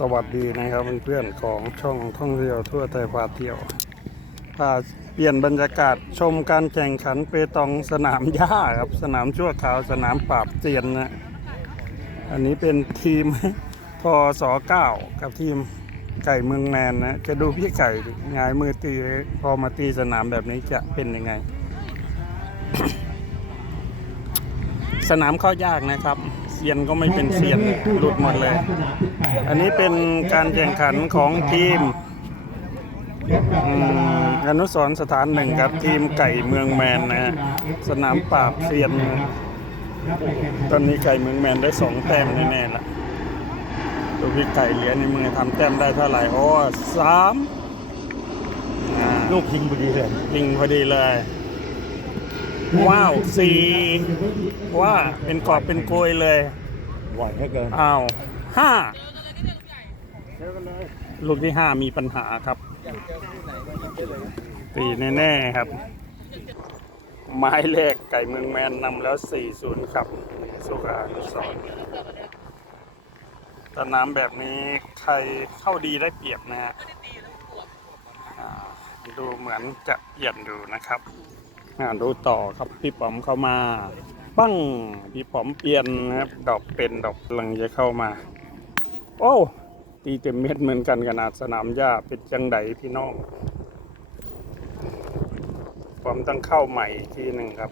สวัสดีนะครับเพื่อนๆของช่องท่องเที่ยวทั่วไทยพาเที่ยวพาเปลี่ยนบรรยากาศชมการแข่งขันเปตองสนามหญ้าครับ สนามชั่วคราวสนามปราบเซียนนะอันนี้เป็นทีมทอสอเก้ากับทีมไก่เมืองแมนนะจะดูพี่ไก่งายมือตีพอมาตีสนามแบบนี้จะเป็นยังไง สนามเข้ายากนะครับ ซียนก็ไม่เป็นเซียนหลุดหมดเลย อันนี้เป็นการแข่งขันของทีมอืมอนุสรณ์สถานหนึ่งครับทีมไก่เมืองแมนนะฮะสนามปราบเซียนนะตอนนี้ไก่เมืองแมนได้สองแต้มแน่ๆละดูพี่ไก่เหรียญในมือทำแต้มได้เท่าไหร่โอ้สามอ่าลูกยิงพอดีเลยยิงพอดีเลย ว้าวสี่ว่าเป็นกอบเป็นโกยเลยไหวแค่เกินอ้าวห้าลูกที่ห้ามีปัญหาครับตีแน่ ๆ ครับ ไม้แรกไก่เมืองแมนนำแล้ว 4-0 ครับ สุขานุสรณ์สนามแบบนี้ใครเข้าดีได้เปรียบนะฮะอ่าดูเหมือนจะเปลี่ยนดูนะครับ อ่าดูต่อครับพี่ป๋อมเข้ามาปั้งพี่ป๋อมเปลี่ยนนะครับ ดอกเป็นดอกกำลังจะเข้ามา โอ้ตีเต็มเม็ดเหมือนกันขนาดสนามหญ้าเป็นจังไดพี่น้องผมต้องเข้าใหม่ทีหนึ่งครับ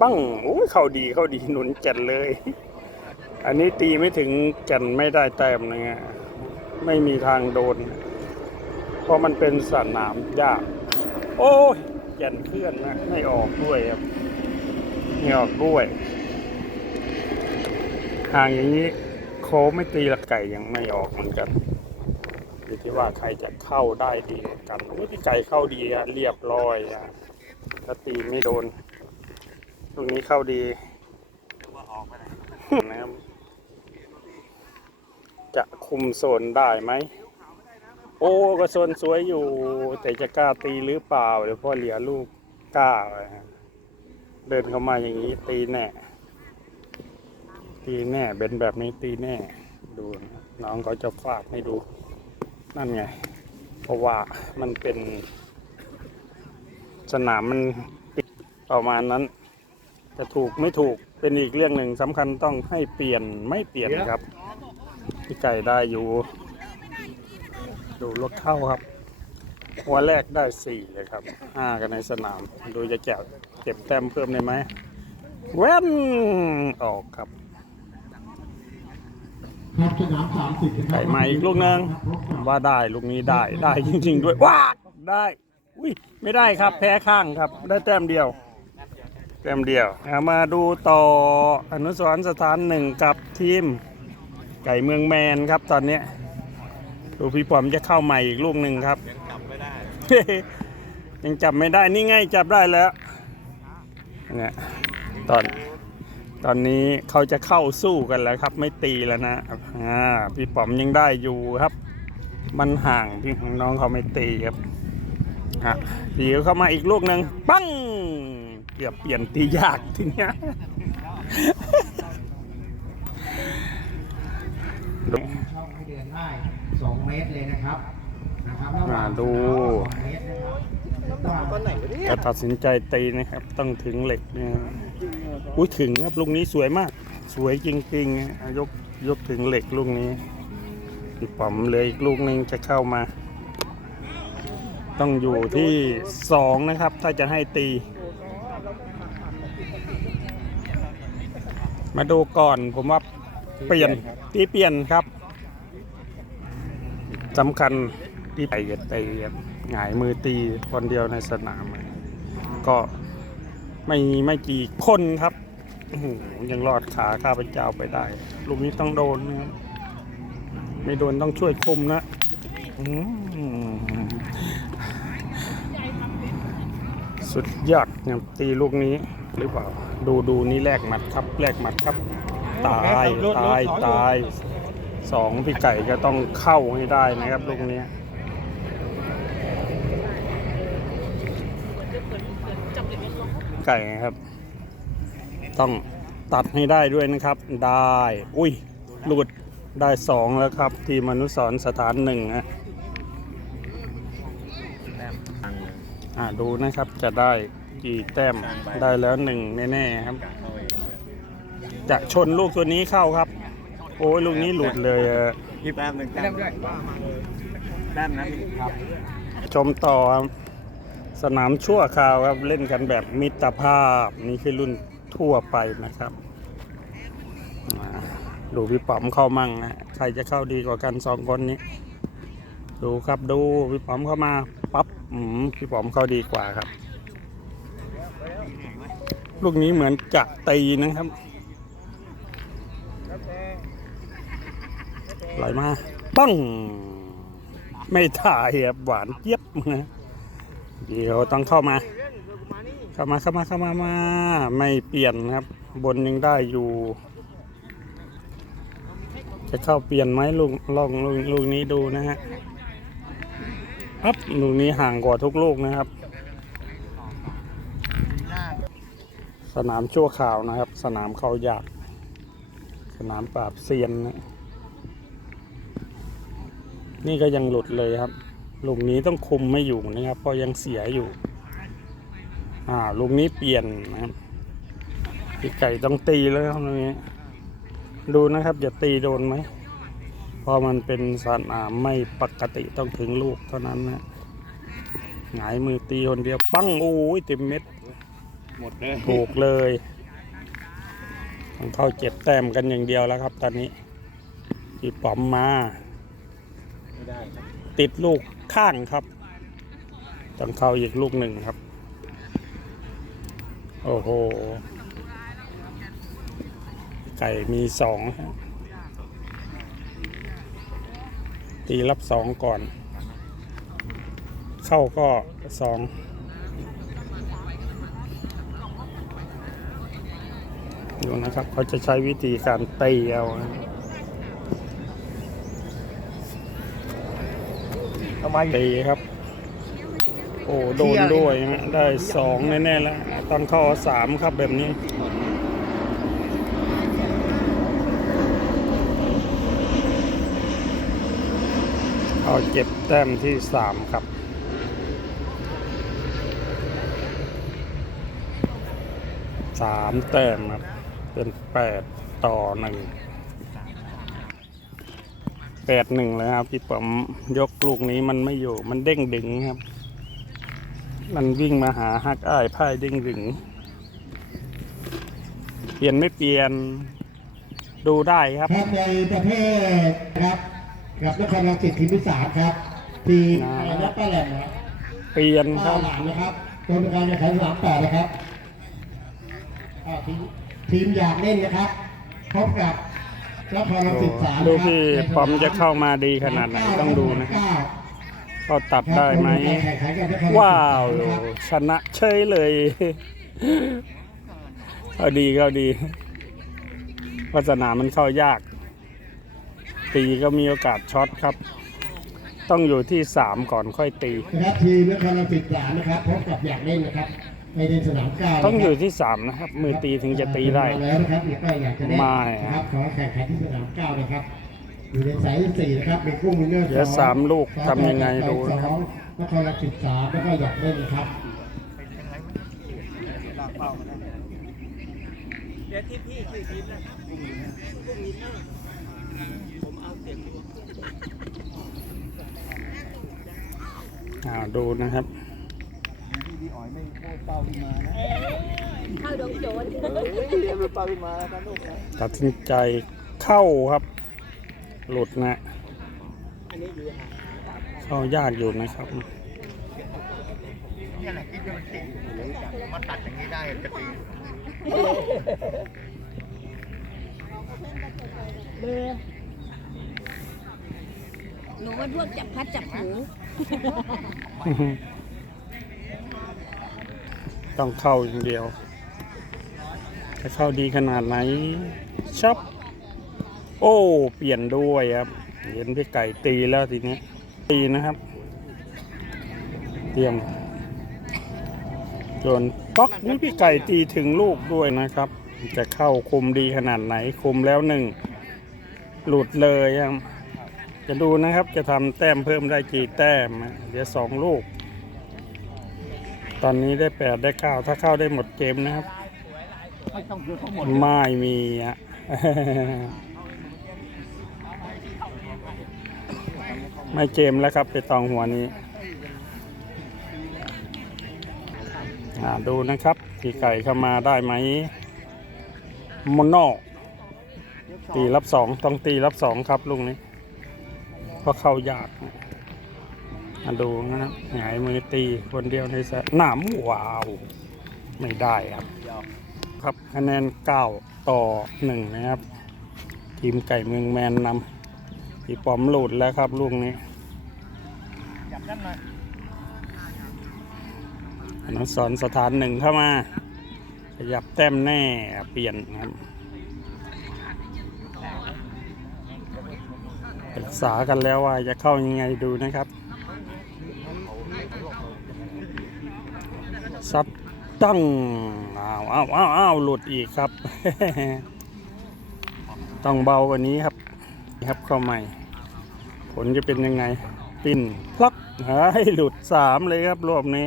ปั้งโอ้ยเข้าดีเข้าดีหนุนแก่นเลย อันนี้ตีไม่ถึงแก่นไม่ได้แต้มนะฮะไม่มีทางโดน เพราะมันเป็นสนามหญ้าโอ้ย ก่นเคลื่อนนะไม่ออกด้วยครับไม่ออกด้วยห่างอย่างนี้โค้งไม่ตีละไก่ยังไม่ออกเหมือนกันอยู่ที่ว่าใครจะเข้าได้ดีกว่ากันโอ้ยพี่ไก่เข้าดีอะเรียบร้อยอะถ้าตีไม่โดนตรงนี้เข้าดีนะครับจะคุมโซนได้ไหม โอ้ก็โซนสวยอยู่ แต่จะกล้าตีหรือเปล่าเดี๋ยวพ่อเหลียลูกกล้า เดินเข้ามาอย่างนี้ตีแน่ ตีแน่เป็นแบบนี้ตีแน่ ดูนะน้องเขาจะฟาดให้ดู นั่นไง เพราะว่ามันเป็น สนามมันปิดประมาณนั้นจะถูกไม่ถูกเป็นอีกเรื่องหนึ่งสำคัญต้องให้เปลี่ยนไม่เปลี่ยนครับพี่ไก่ได้อยู่ ดูรถเข้าครับ หัวแรกได้สี่เลยครับห้ากันในสนาม ดูจะแจกเก็บแต้มเพิ่มได้ไหมแว่นออกครับครับสนามสามสิบไก่มาอีกลูกนึงว่าได้ลูกนี้ได้ได้จริง ๆ ด้วยว้าได้อุ้ยไม่ได้ครับแพ้ข้างครับ ได้แต้มเดียว แต้มเดียวมาดูต่ออนุสรสถานหนึ่งกับทีม ไก่เมืองแมนครับตอนเนี้ย ดูพี่ปอมจะเข้าใหม่อีกลูกหนึ่งครับยังจับไม่ได้นี่ไงจับได้แล้วเนี่ยตอนตอนนี้เขาจะเข้าสู้กันแล้วครับ ไม่ตีแล้วนะอ่าพี่ป๋อมยังได้อยู่ครับ มันห่างพี่ของน้องเขาไม่ตีครับอะตีเข้ามาอีกลูกหนึ่งปั้งเกือบเปลี่ยนตียากทีเนี้ย ดูช่องให้เดินได้สองเมตรเลยนะครับนะครับระหมาว่างดู สองเมตรนะครับตอนไหนวะเนี่ยจะตัดสินใจตีนะครับ ต้องถึงเหล็กเนี่ยอุ้ยถึงครับลูกนี้สวยมาก สวยจริงๆอะยกยกถึงเหล็กลูกนี้พี่ป๋อมเหลยอีกลูกหนึ่งจะเข้ามา ต้องอยู่ที่สองนะครับ ถ้าจะให้ตี มาดูก่อนผมว่าเปลี่ยนตีเปลี่ยนครับ สำคัญที่ไปจะตีครับหงายมือตีคนเดียวในสนาม ก็ไม่ไม่กี่คนครับยังรอดขาข้าพเจ้าไปได้ ลูกนี้ต้องโดนนะไม่โดนต้องช่วยคุมนะสุดยอดครับตีลูกนี้หรือเปล่า ดูดูนี่แลกหมัดครับแลกหมัดครับ ตาย ตาย ตาย สองพี่ไก่ก็ต้องเข้าให้ได้นะครับลูกนี้ไก่ครับ ต้องตัดให้ได้ด้วยนะครับ ได้ อุ้ยหลุดได้สองแล้วครับ ทีมนุสรณ์สถานหนึ่งนะอ่าดูนะครับจะได้กี่แต้มได้แล้วหนึ่งแน่ๆครับ จะชนลูกตัวนี้เข้าครับ อ้ยลูกนี้หลุดเลยอะยี่แต้มหนึ่งแต้มด้วยแต้มนะพี่ครับ ชมต่อครับสนามชั่วคราวครับเล่นกันแบบมิตรภาพนี่คือรุ่นทั่วไปนะครับอ่าดูพี่ป๋อมเข้ามั่งนะใครจะเข้าดีกว่ากันสองคนนี้ ดูครับดูพี่ป๋อมเข้ามาปั๊บอืมพี่ป๋อมเข้าดีกว่าครับ ลูกนี้เหมือนจะตีนะครับ ไหลมาปังไม่ถ่ายครับหวานเจี๊ยบนะเดี๋ยวต้องเข้ามา เข้ามาเข้ามาเข้ามามาไม่เปลี่ยนครับ บนยังได้อยู่ จะเข้าเปลี่ยนไหมลูกลองลูกลูกนี้ดูนะฮะครับลูกนี้ห่างกว่าทุกลูกนะครับ สนามชั่วข่าวนะครับ สนามเขายาก สนามปราบเซียนนะ นี่ก็ยังหลุดเลยครับลูกนี้ต้องคุมไม่อยู่นะครับเพราะยังเสียอยู่ อ่าลูกนี้เปลี่ยนนะครับพี่ไก่ต้องตีแล้วครับตรงนี้ดูนะครับอย่าตีโดนไหมเพราะมันเป็นสนามไม่ปกติต้องถึงลูกเท่านั้นนะหงายมือตีคนเดียวปั้งโอ้ยเต็มเม็ดหมดเลยถูกเลยต้องเข้าเจ็บแต้มกันอย่างเดียวแล้วครับ ตอนนี้พี่ป๋อมมาไม่ได้ครับ ติดลูกข้างครับต้องเข้าอีกลูกหนึ่งครับ โอ้โห ไก่มีสองครับตีรับสองก่อน เข้าก็สองดูนะครับ เขาจะใช้วิธีการตีเอานะ ทำไม ตีครับ โอ้โดนด้วยฮะได้สองแน่ๆแล้วต้องเข้าสามครับแบบนี้เอาเก็บแต้มที่สามครับสามแต้มครับเป็นแปดต่อหนึ่ง แปดหนึ่งเลยครับ พี่ป๋อมยกลูกนี้มันไม่อยู่ มันเด้งดึงครับ มันวิ่งมาหาฮักอ้ายพ่ายเด้งดึง เปลี่ยนไม่เปลี่ยนดูได้ครับครับในประเภทนะครับกับนครราชสีทีมที่สามครับ ทีมอ่าอะไรนะป้าแหลมนะเปลี่ยนคป้ารับหลานนะครับตัวประการในขันสนามต่อนะครับอ่าทีมทีมอยากเล่นนะครับพบกับ ดูนะครับพี่ปอมจะเข้ามาดีขนาดไหนต้องดูนะครับเขาตัดได้ไหม ว้าว ชนะเฉยเลยเข้าดีเข้าดีวาสนามันเข้ายาก ตีก็มีโอกาสช็อตครับ ต้องอยู่ที่สามก่อนค่อยตีนะครับทีมนครราชสีสามนะครับพบกับอยากเล่นนะครับ ในเดนสนามเก้าต้องอยู่ที่สามนะครับ มือตีถึงจะตีได้มาแล้วนะครับอยากได้อยากจะเล่นไม่นะครับขอแข่งขันที่สนามเก้านะครับอยู่ในสายที่สี่นะครับเป็นกุ้งมินเนอร์เหลือสามลูกทำยังไงดูนะครับนครราชสีสามแล้วก็อยากเล่นนะครับอ่าดูนะครับ เข้าดงโจรตัดสินใจเข้าครับ หลุดนะ เข้ายากอยู่นะครับหนูมาตัดอย่างนี้ได้จะตีเบอร์หนูว่าพวกจับพัดจับหู ต้องเข้าอย่างเดียว จะเข้าดีขนาดไหนช็อปโอ้ เปลี่ยนด้วยครับ เห็นพี่ไก่ตีแล้วทีนี้ตีนะครับ เตรียมส่วนป๊อกนี่พี่ไก่ตีถึงลูกด้วยนะครับ จะเข้าคุมดีขนาดไหนคุมแล้วหนึ่ง หลุดเลยครับ จะดูนะครับจะทำแต้มเพิ่มได้กี่แต้ม เดี๋ยวสองลูก ตอนนี้ได้แปดได้เก้าถ้าเข้าได้หมดเกมนะครับ ไม่ต้องดูทั้งหมดไม่มีอะ ไม่เกมแล้วครับไปตองหัวนี้อ่าดูนะครับพี่ไก่เข้ามาได้ไหมมอนโนตีรับสองต้องตีรับสองครับลุงนี้เพราะเข้ายาก มาดูนะครับหงายมือตีคนเดียวในสนามว้าว ไม่ได้ครับ ครับคะแนน9ต่อ1นะครับ ทีมไก่เมืองแมนนำพี่ปอมหลุดแล้วครับลูกนี้จับด้านหน่อยอนุสรสถานหนึ่งเข้ามา ขยับแต้มแน่เปลี่ยนครับปรึกษากันแล้วว่าจะเข้ายังไงดูนะครับ ซัดตั้งอ้าวอ้าวอ้าวอ้าวหลุดอีกครับ ต้องเบากว่านี้ครับครับเข้าใหม่ ผลจะเป็นยังไง ปิ้นพลักหายหลุดสามเลยครับรอบนี้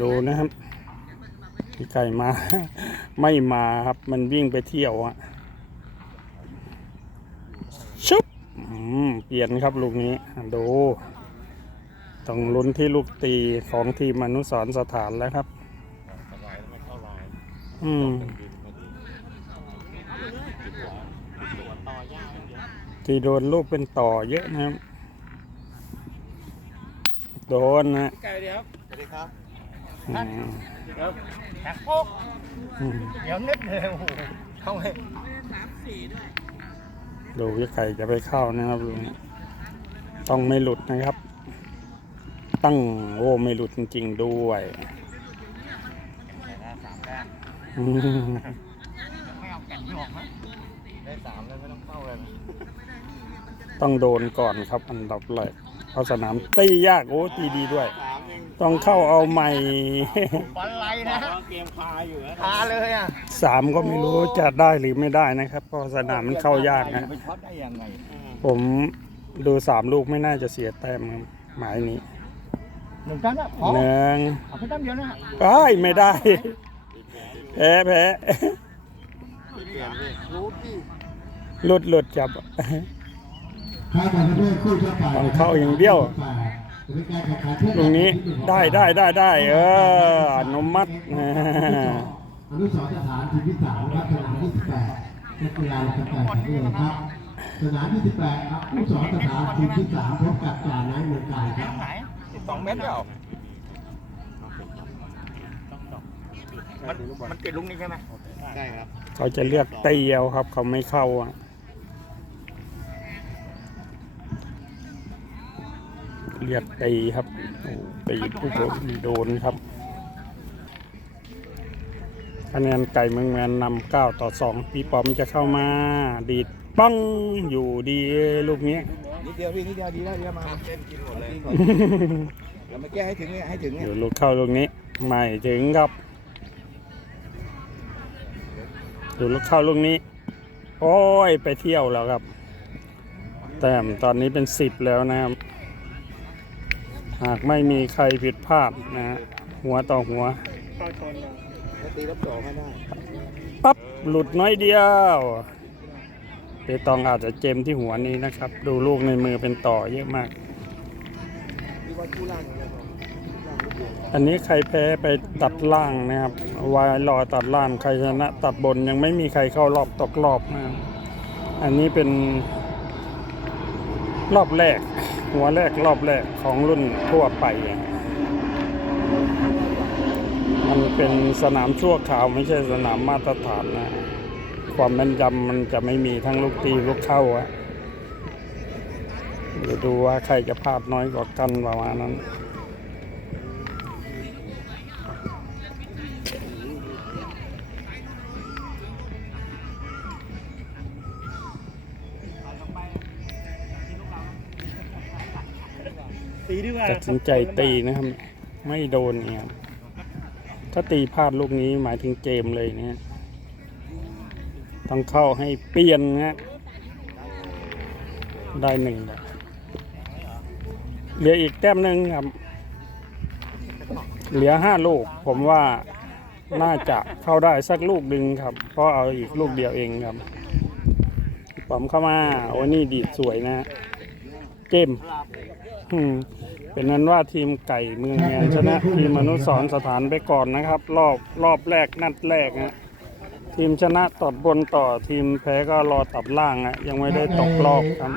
ดูนะครับพี่ไก่มา ไม่มาครับ มันวิ่งไปเที่ยวอะชุบเปลี่ยนครับลูกนี้ ดู ต้องลุ้นที่ลูกตีของทีมอนุสรณ์สถานแล้วครับ อืม ที่โดนลูกเป็นต่อเยอะนะครับ โดนนะไก่เดี๋ยวสวัสดีครับอืมเดี๋ยวแท็กโป๊กอืมเดี๋ยวนิดเลยโอ้โหเข้าให้ดูพี่ไก่จะไปเข้านะครับลุงต้องไม่หลุดนะครับ ตั้งโอ้ไม่หลุดจริงๆด้วยสามแต้มอืมไม่เอาแก่นที่ออกนะได้สามแล้วไม่ต้องเข้าเลยนะต้องโดนก่อนครับอันดับแรกเอาสนามตียากโอ้ตีดีด้วย สามเองต้องเข้าเอาใหม่ บอลไรนะ เกมคาอยู่นะคาเลยอะสามก็ไม่รู้จะได้หรือไม่ได้นะครับ เพราะสนามมันเข้ายากนะ ไปช็อตได้ยังไง ผมดูสามลูกไม่น่าจะเสียแต้มครับหมายนี้ หนึ่งแต้มนะพอหนึ่งเอาแค่แต้มเดียวนะไอ้ยไม่ได้ แพ้แพ้รู้ที่หลุดหลุดจับถ้ามาด้วยคู่เจ้าป่าต้องเข้าอย่างเดียว ตรงนี้ได้ได้ได้ได้เอออนุมัติอนุสรณ์สถานทีมที่สามครับสนามที่สิบแปดนักกีฬาสิบแปดของเลยครับสนามที่สิบแปดครับอนุสรณ์สถานทีมที่สามพบกับจ่าไนท์เมืองกาญครับไหน สิบสองเมตรเปล่ามันมันติดลุกนี้ใช่ไหมใช่ครับเขาจะเลือกเตียวครับ เขาไม่เข้าอะเรียกตีครับโอ้ตีผู้โดนโดนครับคะแนนไก่เมืองแมนนำเก้าต่อสองปีปอมจะเข้ามา ดีดปังอยู่ดีลูกนี้ นิดเดียวพี่นิดเดียวดีแล้วดีแล้วมาเต้นกินหมดเลยเดี๋ยวมาแก้ให้ถึงเนี่ยให้ถึงเนี่ยเดี๋ยวลูกเข้าลูกนี้ไม่ถึงครับ ดูลูกเข้าลูกนี้ โอ้ยไปเที่ยวแล้วครับ แต้มตอนนี้เป็นสิบแล้วนะครับ หากไม่มีใครผิดพลาดนะฮะหัวต่อหัว ถ้าตีรับสองก็ได้ปั๊บหลุดน้อยเดียว เปตองอาจจะเจมที่หัวนี้นะครับ ดูลูกในมือเป็นต่อเยอะมาก อันนี้ใครแพ้ไปตัดล่างนะครับวายรอตัดล่างใครชนะ ตัดบนยังไม่มีใครเข้ารอบตกรอบนะครับอันนี้เป็นรอบแรก หัวแรกรอบแรกของรุ่นทั่วไปมันเป็นสนามชั่วคราวไม่ใช่สนามมาตรฐานนะ ความแม่นยำมันจะไม่มีทั้งลูกตีลูกเข้าอะเดี๋ยวดูว่าใครจะพลาดน้อยกว่ากันประมาณนั้นตีดีกว่าตัดสินใจตีนะครับ ไม่โดนเนี่ยครับถ้าตีพลาดลูกนี้หมายถึงเกมเลยเนี่ย ต้องเข้าให้เปลี่ยนนะได้หนึ่งแล้วเหลืออีกแต้มหนึ่งครับ เหลือห้าลูก ผมว่าน่าจะเข้าได้สักลูกหนึ่งครับ เพราะเอาอีกลูกเดียวเองครับผมเข้ามาโอ้นี่ดีดสวยนะเกมอืมเป็นนั้นว่าทีมไก่เมืองแมนชนะทีมมนุษย์สอนสถานไปก่อนนะครับ รอบรอบแรกนัดแรกนะ ทีมชนะตอดบนต่อทีมแพ้ก็รอตัดล่างอะยังไม่ได้ตกรอบครับ